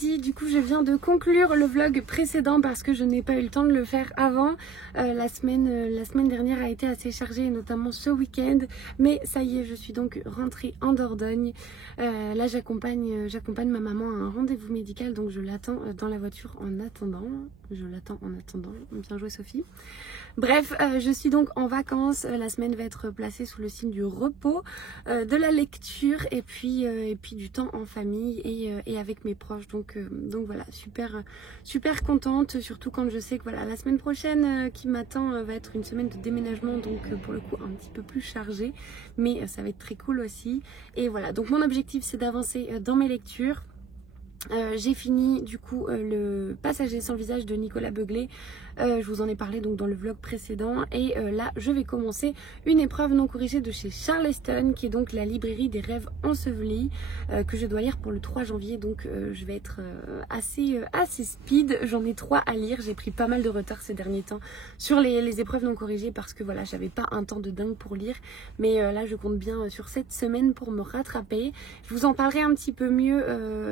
mercredi, du coup je viens de conclure le vlog précédent parce que je n'ai pas eu le temps de le faire avant. La semaine dernière a été assez chargée, notamment ce week-end. Mais ça y est, je suis donc rentrée en Dordogne. Là j'accompagne ma maman à un rendez-vous médical, donc je l'attends dans la voiture en attendant. Bien joué Sophie. Bref, je suis donc en vacances. La semaine va être placée sous le signe du repos, de la lecture et puis du temps en famille et avec mes proches. Donc voilà, super contente, surtout quand je sais que voilà, la semaine prochaine qui m'attend va être une semaine de déménagement, donc pour le coup un petit peu plus chargée, mais ça va être très cool aussi. Et voilà, donc mon objectif c'est d'avancer dans mes lectures. J'ai fini du coup le Passager sans visage de Nicolas Beuglet. Je vous en ai parlé donc dans le vlog précédent. Et là je vais commencer une épreuve non corrigée de chez Charleston, qui est donc la librairie des rêves ensevelis, que je dois lire pour le 3 janvier. Donc je vais être assez speed. J'en ai 3 à lire. J'ai pris pas mal de retard ces derniers temps sur les épreuves non corrigées parce que voilà, j'avais pas un temps de dingue pour lire. Mais là je compte bien sur cette semaine pour me rattraper. Je vous en parlerai un petit peu mieux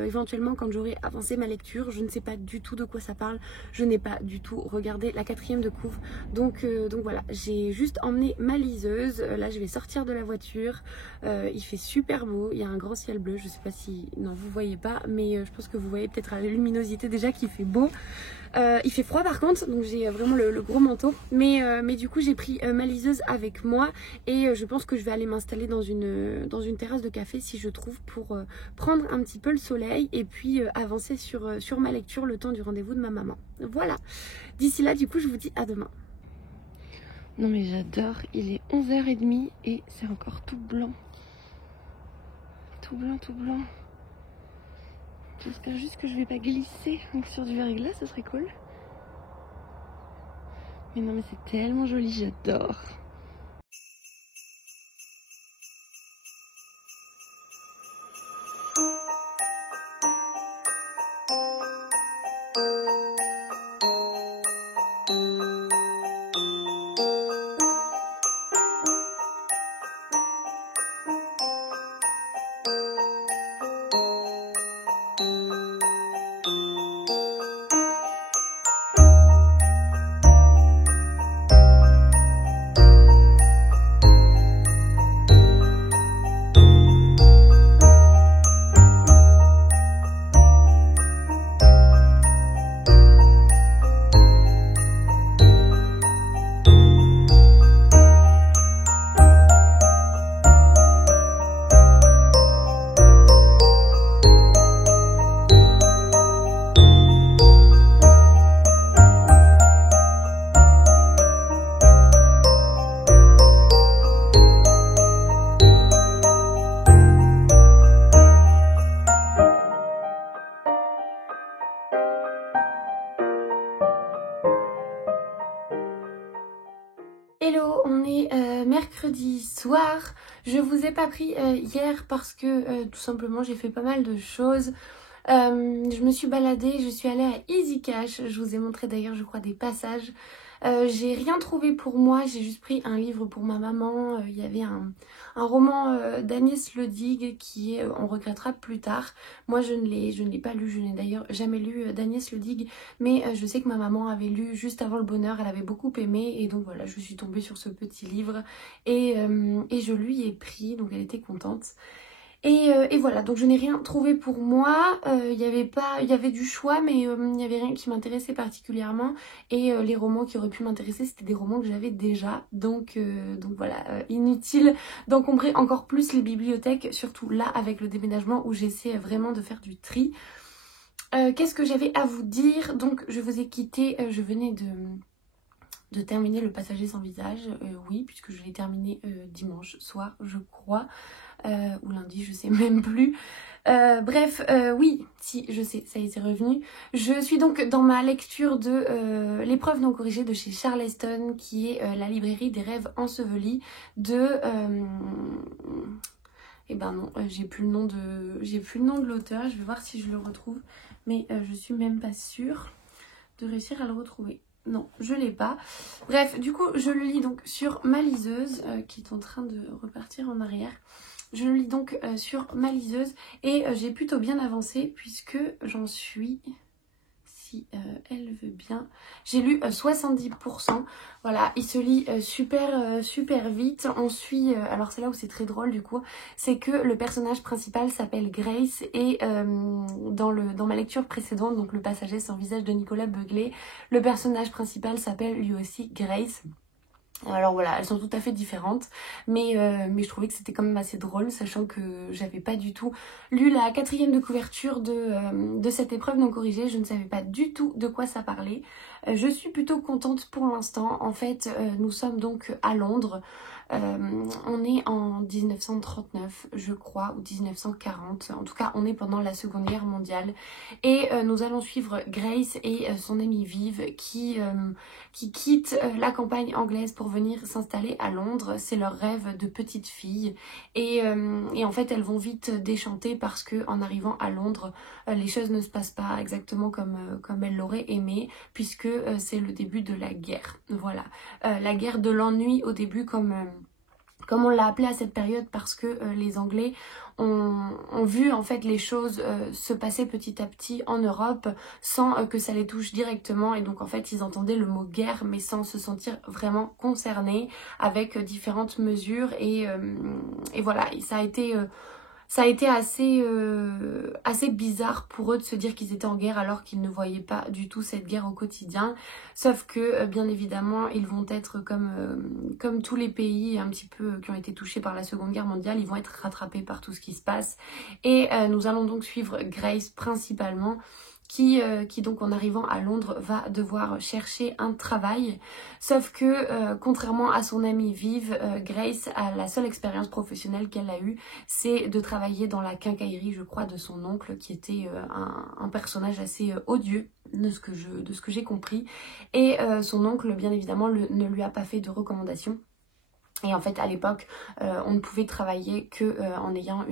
éventuellement quand j'aurai avancé ma lecture. Je ne sais pas du tout de quoi ça parle. Je n'ai pas du tout regardé la 4e de couve. Donc voilà, j'ai juste emmené ma liseuse. Là je vais sortir de la voiture. Il fait super beau. Il y a un grand ciel bleu. Je sais pas si... Non, vous voyez pas. Mais je pense que vous voyez peut-être à la luminosité déjà qu'il fait beau. Il fait froid par contre, donc j'ai vraiment le gros manteau. Mais du coup j'ai pris ma liseuse avec moi. Et je pense que je vais aller m'installer dans une terrasse de café si je trouve, pour prendre un petit peu le soleil et puis avancer sur ma lecture le temps du rendez-vous de ma maman. Voilà, d'ici là du coup je vous dis à demain. Non mais j'adore, il est 11h30 et c'est encore tout blanc. Tout blanc. J'espère juste que je vais pas glisser sur du verglas, ce serait cool. Mais non mais c'est tellement joli, j'adore. Hello, on est mercredi soir. Je vous ai pas pris hier parce que tout simplement j'ai fait pas mal de choses. Je me suis baladée, je suis allée à Easy Cash. Je vous ai montré d'ailleurs je crois des passages. J'ai rien trouvé pour moi, j'ai juste pris un livre pour ma maman. Il y avait un roman d'Agnès Ledig qui est On regrettera plus tard. Moi je ne l'ai pas lu, je n'ai d'ailleurs jamais lu d'Agnès Ledig, mais je sais que ma maman avait lu juste avant Le Bonheur, elle avait beaucoup aimé et donc voilà, je suis tombée sur ce petit livre et je lui ai pris, donc elle était contente. Et voilà, donc je n'ai rien trouvé pour moi. Il y avait du choix, mais il n'y avait rien qui m'intéressait particulièrement. Et les romans qui auraient pu m'intéresser, c'était des romans que j'avais déjà. Donc voilà, inutile d'encombrer encore plus les bibliothèques, surtout là avec le déménagement où j'essaie vraiment de faire du tri. Qu'est-ce que j'avais à vous dire? Donc je vous ai quitté, je venais de terminer Le Passager sans visage, oui, puisque je l'ai terminé dimanche soir, je crois. Ou lundi, je sais même plus. Bref, oui, si, je sais, ça y est, c'est revenu. Je suis donc dans ma lecture de l'épreuve non corrigée de chez Charleston, qui est la librairie des rêves ensevelis de... Eh ben non, j'ai plus le nom de l'auteur. Je vais voir si je le retrouve, mais je suis même pas sûre de réussir à le retrouver. Non, je l'ai pas. Bref, du coup, je le lis donc sur ma liseuse qui est en train de repartir en arrière. Je le lis donc sur ma liseuse et j'ai plutôt bien avancé puisque j'en suis... Si elle veut bien. J'ai lu 70%. Voilà, il se lit super vite. On suit, alors c'est là où c'est très drôle du coup, c'est que le personnage principal s'appelle Grace et dans ma lecture précédente, donc Le passager sans visage de Nicolas Beuglet, le personnage principal s'appelle lui aussi Grace. Alors voilà, elles sont tout à fait différentes, mais je trouvais que c'était quand même assez drôle, sachant que j'avais pas du tout lu la 4e de couverture de cette épreuve non corrigée, je ne savais pas du tout de quoi ça parlait. Je suis plutôt contente pour l'instant. En fait, nous sommes donc à Londres. On est en 1939 je crois, ou 1940, en tout cas on est pendant la Seconde Guerre mondiale et nous allons suivre Grace et son amie Viv qui quittent la campagne anglaise pour venir s'installer à Londres. C'est leur rêve de petite fille et en fait elles vont vite déchanter parce que en arrivant à Londres les choses ne se passent pas exactement comme elles l'auraient aimé, puisque c'est le début de la guerre. Voilà, la guerre de l'ennui au début comme on l'a appelé à cette période, parce que les Anglais ont vu en fait les choses se passer petit à petit en Europe sans que ça les touche directement, et donc en fait ils entendaient le mot guerre mais sans se sentir vraiment concernés, avec différentes mesures et voilà, et ça a été assez bizarre pour eux de se dire qu'ils étaient en guerre alors qu'ils ne voyaient pas du tout cette guerre au quotidien. Sauf que bien évidemment ils vont être comme tous les pays un petit peu qui ont été touchés par la Seconde Guerre mondiale, ils vont être rattrapés par tout ce qui se passe. Et nous allons donc suivre Grace principalement, qui donc en arrivant à Londres va devoir chercher un travail. Sauf que contrairement à son amie Viv, Grace a la seule expérience professionnelle qu'elle a eue, c'est de travailler dans la quincaillerie, je crois, de son oncle, qui était un personnage assez odieux de ce que j'ai compris. Et son oncle, bien évidemment, ne lui a pas fait de recommandation. Et en fait à l'époque on ne pouvait travailler que en ayant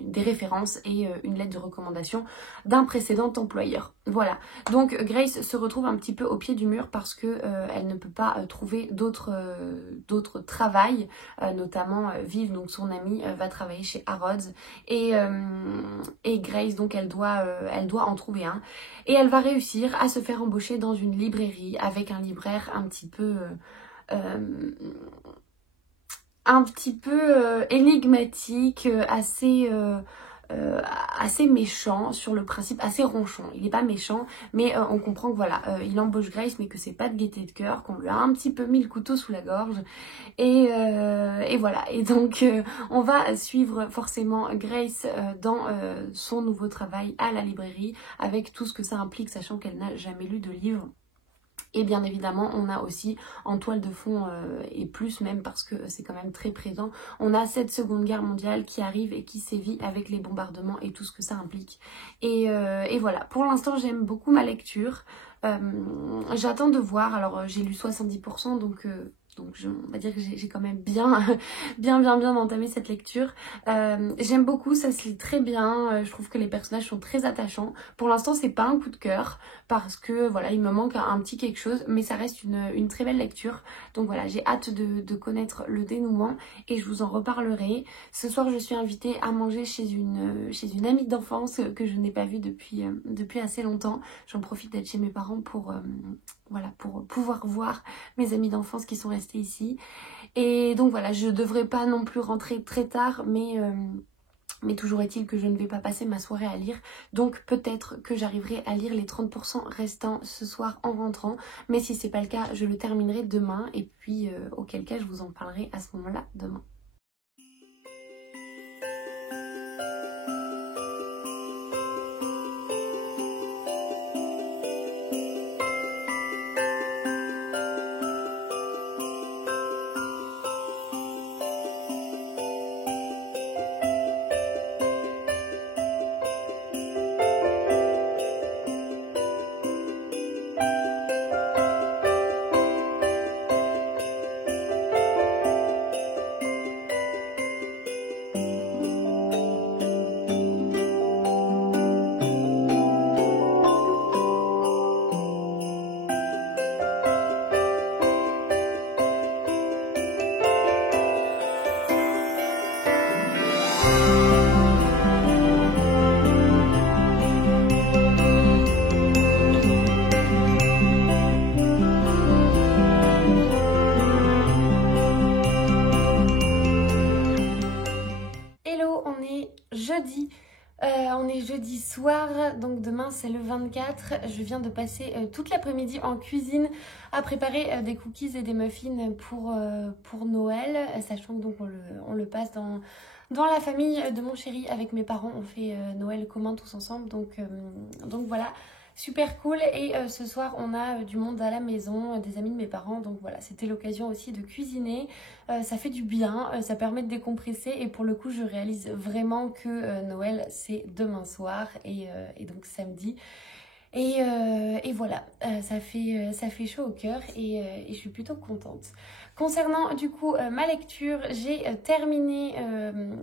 des références et une lettre de recommandation d'un précédent employeur. Voilà, donc Grace se retrouve un petit peu au pied du mur parce que elle ne peut pas trouver d'autres travail, notamment Viv, donc son amie, va travailler chez Harrods et Grace donc elle doit en trouver un, et elle va réussir à se faire embaucher dans une librairie avec un libraire un petit peu énigmatique, assez méchant sur le principe, assez ronchon. Il n'est pas méchant, mais on comprend que voilà, il embauche Grace, mais que c'est pas de gaieté de cœur, qu'on lui a un petit peu mis le couteau sous la gorge. Et voilà, et donc on va suivre forcément Grace dans son nouveau travail à la librairie, avec tout ce que ça implique, sachant qu'elle n'a jamais lu de livre. Et bien évidemment on a aussi en toile de fond, et plus même parce que c'est quand même très présent, on a cette Seconde Guerre mondiale qui arrive et qui sévit avec les bombardements et tout ce que ça implique. Et voilà, pour l'instant j'aime beaucoup ma lecture. J'attends de voir, alors j'ai lu 70%, donc on va dire que j'ai quand même bien entamé cette lecture. J'aime beaucoup, ça se lit très bien, je trouve que les personnages sont très attachants. Pour l'instant c'est pas un coup de cœur parce que voilà, il me manque un petit quelque chose, mais ça reste une très belle lecture. Donc voilà, j'ai hâte de connaître le dénouement et je vous en reparlerai. Ce soir je suis invitée à manger chez une amie d'enfance que je n'ai pas vue depuis assez longtemps. J'en profite d'être chez mes parents pour pouvoir voir mes amis d'enfance qui sont restés ici. Et donc voilà, je devrais pas non plus rentrer très tard, mais toujours est-il que je ne vais pas passer ma soirée à lire. Donc peut-être que j'arriverai à lire les 30% restants ce soir en rentrant. Mais si c'est pas le cas, je le terminerai demain. Et puis auquel cas je vous en parlerai à ce moment-là demain. est jeudi soir, donc demain c'est le 24. Je viens de passer toute l'après-midi en cuisine à préparer des cookies et des muffins pour Noël, sachant que donc on le passe dans la famille de mon chéri avec mes parents. On fait Noël commun tous ensemble, donc voilà. Super cool. Et ce soir on a du monde à la maison, des amis de mes parents, donc voilà, c'était l'occasion aussi de cuisiner. Ça fait du bien, ça permet de décompresser et pour le coup je réalise vraiment que Noël c'est demain soir et donc samedi. Et voilà, ça fait chaud au cœur et je suis plutôt contente. Concernant du coup ma lecture, j'ai terminé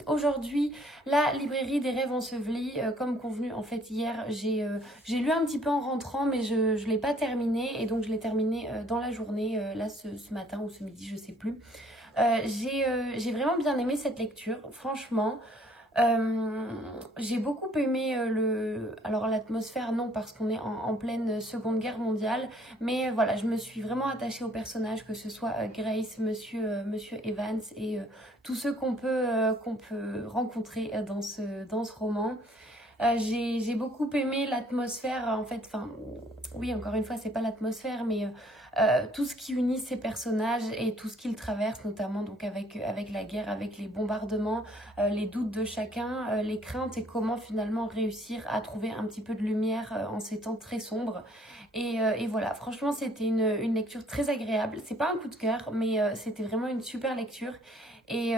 aujourd'hui la librairie des rêves ensevelis. Comme convenu en fait hier, j'ai lu un petit peu en rentrant mais je ne l'ai pas terminé et donc je l'ai terminé dans la journée, là ce matin ou ce midi, je sais plus. J'ai vraiment bien aimé cette lecture, franchement. J'ai beaucoup aimé alors l'atmosphère, non, parce qu'on est en pleine Seconde Guerre mondiale, mais voilà, je me suis vraiment attachée aux personnages, que ce soit Grace, Monsieur Evans et tous ceux qu'on peut rencontrer dans ce roman. J'ai beaucoup aimé l'atmosphère, en fait, enfin, oui, encore une fois, c'est pas l'atmosphère, mais tout ce qui unit ces personnages et tout ce qu'ils traversent, notamment donc avec la guerre, avec les bombardements, les doutes de chacun, les craintes et comment finalement réussir à trouver un petit peu de lumière en ces temps très sombres. Et voilà, franchement, c'était une lecture très agréable. C'est pas un coup de cœur, mais c'était vraiment une super lecture. Et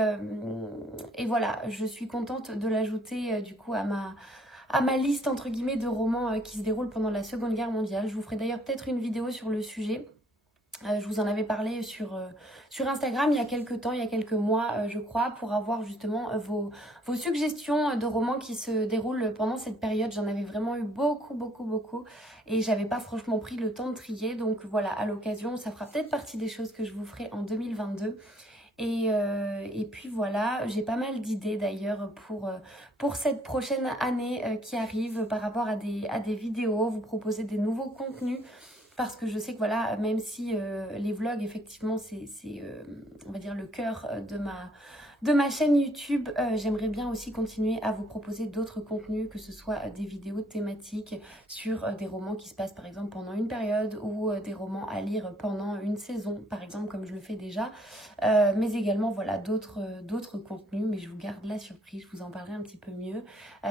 voilà, je suis contente de l'ajouter du coup à ma liste entre guillemets de romans qui se déroulent pendant la Seconde Guerre mondiale. Je vous ferai d'ailleurs peut-être une vidéo sur le sujet. Je vous en avais parlé sur Instagram il y a quelques temps, il y a quelques mois je crois, pour avoir justement vos suggestions de romans qui se déroulent pendant cette période. J'en avais vraiment eu beaucoup et j'avais pas franchement pris le temps de trier. Donc voilà, à l'occasion, ça fera peut-être partie des choses que je vous ferai en 2022. Et puis voilà, j'ai pas mal d'idées d'ailleurs pour cette prochaine année qui arrive par rapport à des vidéos, vous proposer des nouveaux contenus. Parce que je sais que voilà, même si les vlogs effectivement c'est on va dire le cœur de ma chaîne YouTube, j'aimerais bien aussi continuer à vous proposer d'autres contenus, que ce soit des vidéos thématiques sur des romans qui se passent par exemple pendant une période ou des romans à lire pendant une saison par exemple, comme je le fais déjà, mais également voilà d'autres contenus, mais je vous garde la surprise, je vous en parlerai un petit peu mieux.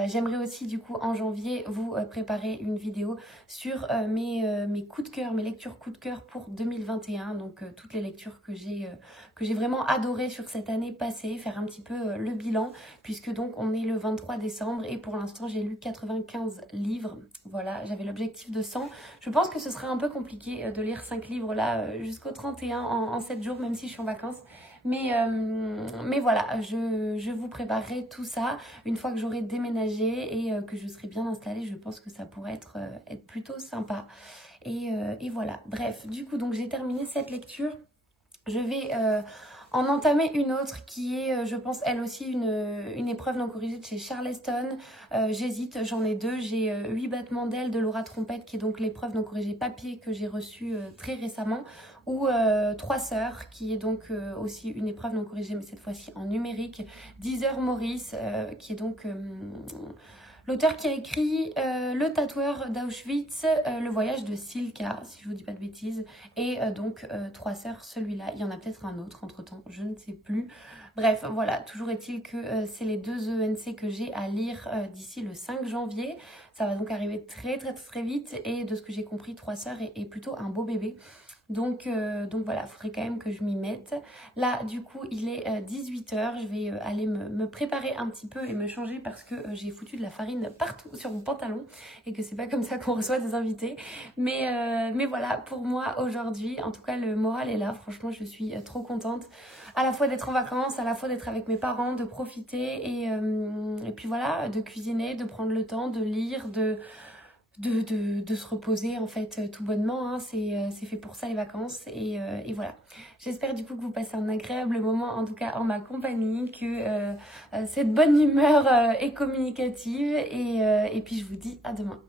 J'aimerais aussi du coup en janvier vous préparer une vidéo sur mes coups de cœur, mes lectures coups de cœur pour 2021, donc toutes les lectures que j'ai vraiment adorées sur cette année passée, faire un petit peu le bilan, puisque donc on est le 23 décembre et pour l'instant j'ai lu 95 livres, voilà, j'avais l'objectif de 100. Je pense que ce serait un peu compliqué de lire 5 livres là jusqu'au 31 en 7 jours, même si je suis en vacances. Mais voilà, je vous préparerai tout ça une fois que j'aurai déménagé et que je serai bien installée. Je pense que ça pourrait être plutôt sympa. Et voilà, bref, du coup donc j'ai terminé cette lecture. Je vais en entamer une autre qui est, je pense, elle aussi une épreuve non corrigée de chez Charleston. J'hésite, j'en ai deux. J'ai 8 battements d'ailes de Laura Trompette, qui est donc l'épreuve non corrigée papier que j'ai reçue très récemment. Ou 3 sœurs, qui est donc aussi une épreuve non corrigée, mais cette fois-ci en numérique. 10 heures Maurice, qui est donc... l'auteur qui a écrit Le tatoueur d'Auschwitz, Le voyage de Silka, si je vous dis pas de bêtises, et donc 3 sœurs, celui-là. Il y en a peut-être un autre entre-temps, je ne sais plus. Bref, voilà, toujours est-il que c'est les 2 ENC que j'ai à lire d'ici le 5 janvier. Ça va donc arriver très vite, et de ce que j'ai compris, 3 sœurs est plutôt un beau bébé. Donc voilà, il faudrait quand même que je m'y mette. Là, du coup, il est 18h. Je vais aller me préparer un petit peu et me changer parce que j'ai foutu de la farine partout sur mon pantalon et que c'est pas comme ça qu'on reçoit des invités. Mais voilà, pour moi, aujourd'hui, en tout cas, le moral est là. Franchement, je suis trop contente à la fois d'être en vacances, à la fois d'être avec mes parents, de profiter et puis voilà, de cuisiner, de prendre le temps, de lire, de se reposer en fait tout bonnement, hein. C'est fait pour ça les vacances et voilà. J'espère du coup que vous passez un agréable moment, en tout cas en ma compagnie, que cette bonne humeur est communicative et puis je vous dis à demain.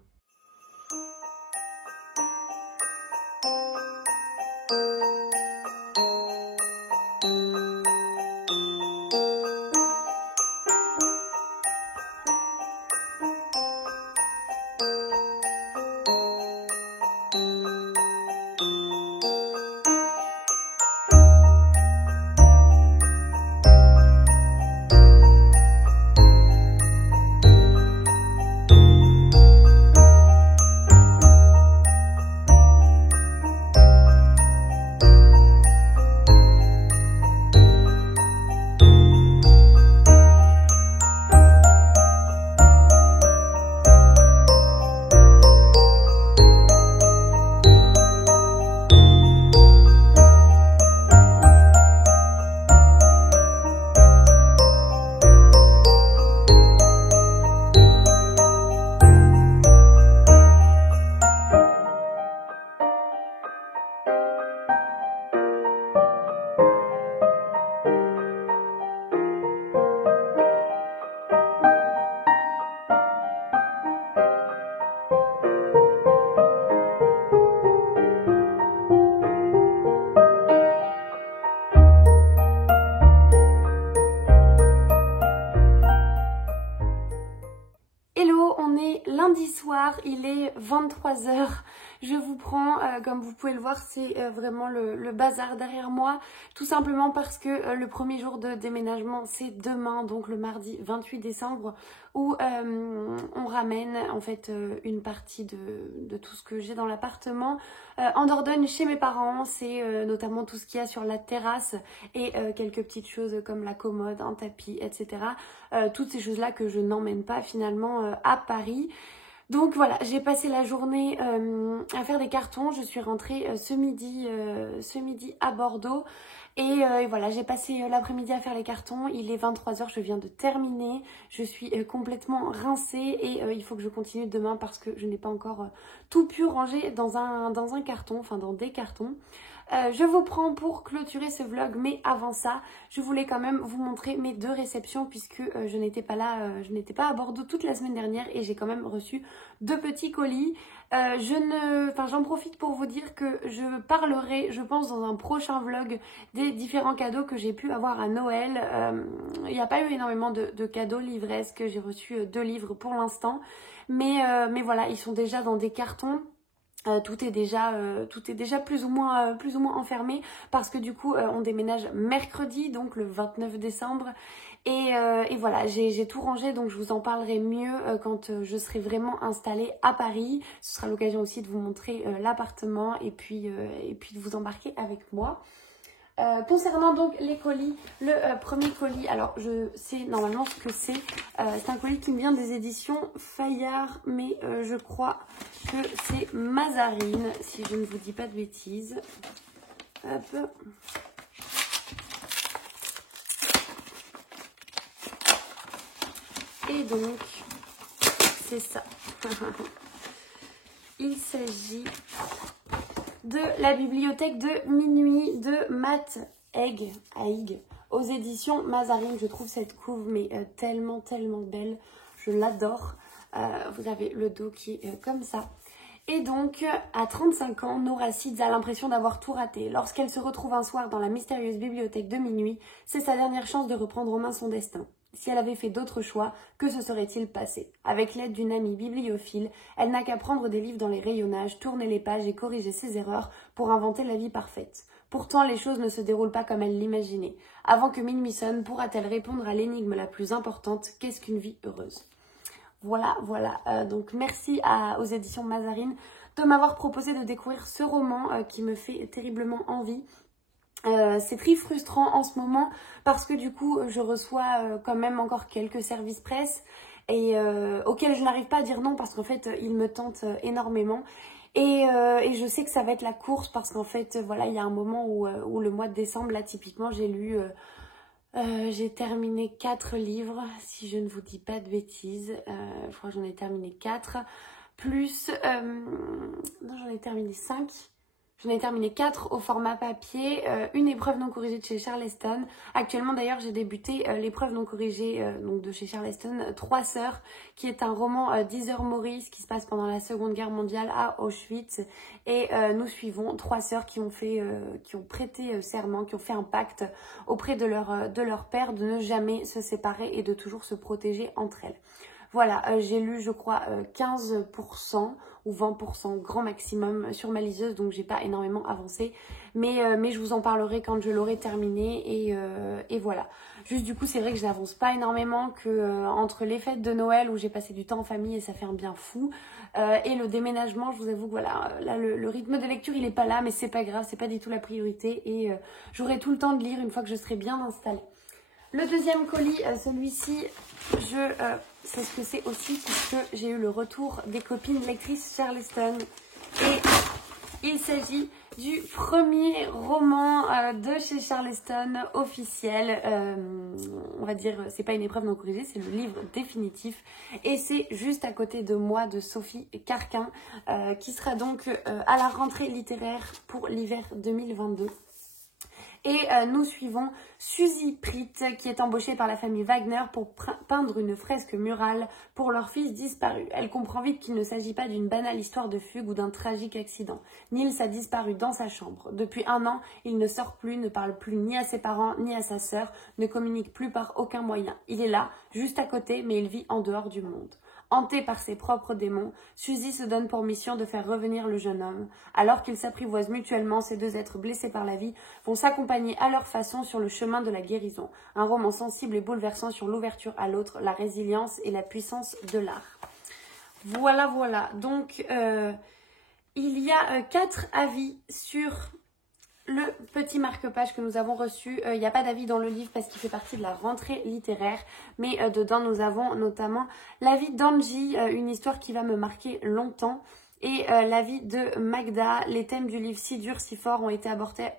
soir, il est 23 heures. Je vous prends, comme vous pouvez le voir, c'est vraiment le bazar derrière moi. Tout simplement parce que le premier jour de déménagement, c'est demain, donc le mardi 28 décembre, où on ramène en fait une partie de tout ce que j'ai dans l'appartement en Dordogne chez mes parents. C'est notamment tout ce qu'il y a sur la terrasse et quelques petites choses comme la commode, un tapis, etc. Toutes ces choses-là que je n'emmène pas finalement à Paris. Donc voilà, j'ai passé la journée à faire des cartons. Je suis rentrée ce midi à Bordeaux. Et voilà, j'ai passé l'après-midi à faire les cartons. Il est 23 heures, je viens de terminer. Je suis complètement rincée et il faut que je continue demain parce que je n'ai pas encore tout pu ranger dans un carton, enfin dans des cartons. Je vous prends pour clôturer ce vlog, mais avant ça, je voulais quand même vous montrer mes 2 réceptions puisque je n'étais pas là, je n'étais pas à Bordeaux toute la semaine dernière et j'ai quand même reçu 2 petits colis. J'en profite pour vous dire que je parlerai, je pense, dans un prochain vlog des différents cadeaux que j'ai pu avoir à Noël. Il n'y a pas eu énormément de cadeaux livresques, j'ai reçu 2 livres pour l'instant, mais voilà, ils sont déjà dans des cartons. Tout est déjà plus ou moins enfermé parce que du coup on déménage mercredi, donc le 29 décembre. Et voilà, j'ai tout rangé, donc je vous en parlerai mieux quand je serai vraiment installée à Paris. Ce sera l'occasion aussi de vous montrer l'appartement et puis de vous embarquer avec moi. Concernant donc les colis, le premier colis, alors je sais normalement ce que c'est. C'est un colis qui me vient des éditions Fayard, mais je crois que c'est Mazarine, si je ne vous dis pas de bêtises. Hop. Et donc, c'est ça. Il s'agit de la bibliothèque de minuit de Matt Haig aux éditions Mazarine. Je trouve cette couve mais tellement belle, je l'adore. Vous avez le dos qui est comme ça. Et donc, à 35 ans, Nora Seeds a l'impression d'avoir tout raté. Lorsqu'elle se retrouve un soir dans la mystérieuse bibliothèque de minuit, c'est sa dernière chance de reprendre en main son destin. Si elle avait fait d'autres choix, que se serait-il passé? Avec l'aide d'une amie bibliophile, elle n'a qu'à prendre des livres dans les rayonnages, tourner les pages et corriger ses erreurs pour inventer la vie parfaite. Pourtant, les choses ne se déroulent pas comme elle l'imaginait. Avant que minuit sonne, pourra-t-elle répondre à l'énigme la plus importante? Qu'est-ce qu'une vie heureuse? Voilà. Donc merci aux éditions Mazarine de m'avoir proposé de découvrir ce roman qui me fait terriblement envie. C'est très frustrant en ce moment parce que du coup je reçois quand même encore quelques services presse et auxquels je n'arrive pas à dire non parce qu'en fait ils me tentent énormément et je sais que ça va être la course parce qu'en fait voilà, il y a un moment où le mois de décembre là typiquement j'ai terminé 4 livres, si je ne vous dis pas de bêtises. Je crois que j'en ai terminé 4. Plus... non, j'en ai terminé 5. J'en ai terminé 4 au format papier. Une épreuve non corrigée de chez Charleston. Actuellement, d'ailleurs, j'ai débuté l'épreuve non corrigée donc de chez Charleston, 3 sœurs, qui est un roman d'Heather Morris qui se passe pendant la Seconde Guerre mondiale à Auschwitz. Et nous suivons 3 sœurs qui ont prêté serment, qui ont fait un pacte auprès de leur père de ne jamais se séparer et de toujours se protéger entre elles. Voilà, j'ai lu je crois 15% ou 20% grand maximum sur ma liseuse, donc j'ai pas énormément avancé. Mais je vous en parlerai quand je l'aurai terminé et voilà. Juste du coup c'est vrai que je n'avance pas énormément, que entre les fêtes de Noël où j'ai passé du temps en famille et ça fait un bien fou, et le déménagement, je vous avoue que voilà, là le rythme de lecture il est pas là, mais c'est pas grave, c'est pas du tout la priorité et j'aurai tout le temps de lire une fois que je serai bien installée. Le deuxième colis, celui-ci, je sais ce que c'est aussi puisque j'ai eu le retour des copines lectrices Charleston. Et il s'agit du premier roman de chez Charleston officiel. On va dire, c'est pas une épreuve non corrigée, c'est le livre définitif. Et c'est juste à côté de moi, de Sophie Carquin, qui sera donc à la rentrée littéraire pour l'hiver 2022. Et nous suivons Suzy Pritt qui est embauchée par la famille Wagner pour peindre une fresque murale pour leur fils disparu. Elle comprend vite qu'il ne s'agit pas d'une banale histoire de fugue ou d'un tragique accident. Nils a disparu dans sa chambre. Depuis 1 an, il ne sort plus, ne parle plus ni à ses parents ni à sa sœur, ne communique plus par aucun moyen. Il est là, juste à côté, mais il vit en dehors du monde. Hantée par ses propres démons, Suzy se donne pour mission de faire revenir le jeune homme. Alors qu'ils s'apprivoisent mutuellement, ces deux êtres blessés par la vie vont s'accompagner à leur façon sur le chemin de la guérison. Un roman sensible et bouleversant sur l'ouverture à l'autre, la résilience et la puissance de l'art. Voilà, voilà. Donc, il y a 4 avis sur le petit marque-page que nous avons reçu. Il n'y a pas d'avis dans le livre parce qu'il fait partie de la rentrée littéraire. Mais dedans, nous avons notamment l'avis d'Angie, une histoire qui va me marquer longtemps. Et l'avis de Magda, les thèmes du livre si durs, si forts ont été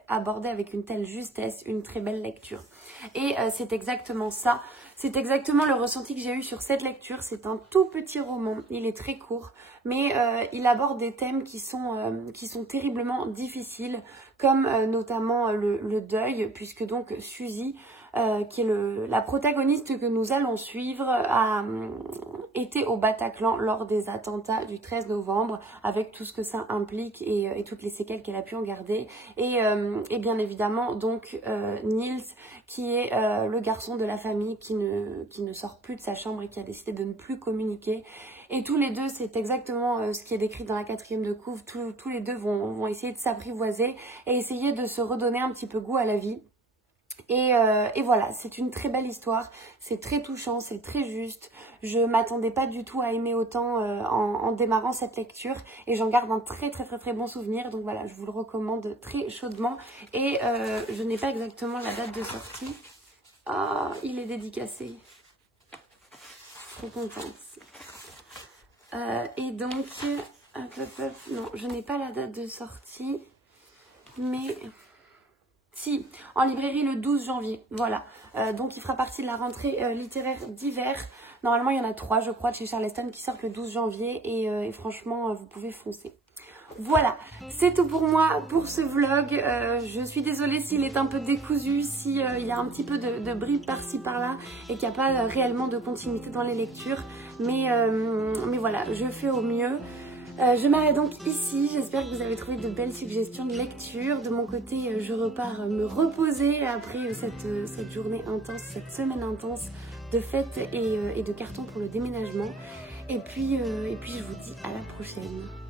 abordés avec une telle justesse, une très belle lecture. Et c'est exactement ça. C'est exactement le ressenti que j'ai eu sur cette lecture. C'est un tout petit roman, il est très court, mais il aborde des thèmes qui sont terriblement difficiles, comme notamment le deuil, puisque donc Suzy, qui est la protagoniste que nous allons suivre, a été au Bataclan lors des attentats du 13 novembre, avec tout ce que ça implique et toutes les séquelles qu'elle a pu en garder. Et bien évidemment, donc, Niels, qui est le garçon de la famille qui ne sort plus de sa chambre et qui a décidé de ne plus communiquer. Et tous les deux, c'est exactement ce qui est décrit dans la 4e de couve. Tous les deux vont essayer de s'apprivoiser et essayer de se redonner un petit peu goût à la vie. Et voilà, c'est une très belle histoire, c'est très touchant, c'est très juste. Je m'attendais pas du tout à aimer autant en démarrant cette lecture et j'en garde un très très très très bon souvenir. Donc voilà, je vous le recommande très chaudement. Et je n'ai pas exactement la date de sortie. Ah, il est dédicacé. Trop contente. Et donc, non, je n'ai pas la date de sortie, mais... Si, en librairie le 12 janvier, voilà. Donc il fera partie de la rentrée littéraire d'hiver. Normalement, il y en a 3, je crois, de chez Charleston qui sortent le 12 janvier. Et franchement, vous pouvez foncer. Voilà, c'est tout pour moi, pour ce vlog. Je suis désolée s'il est un peu décousu, s'il y a un petit peu de bribes par-ci par-là et qu'il n'y a pas réellement de continuité dans les lectures. Mais voilà, je fais au mieux. Je m'arrête donc ici, j'espère que vous avez trouvé de belles suggestions de lecture. De mon côté, je repars me reposer après cette journée intense, cette semaine intense de fêtes et de cartons pour le déménagement. Et puis je vous dis à la prochaine.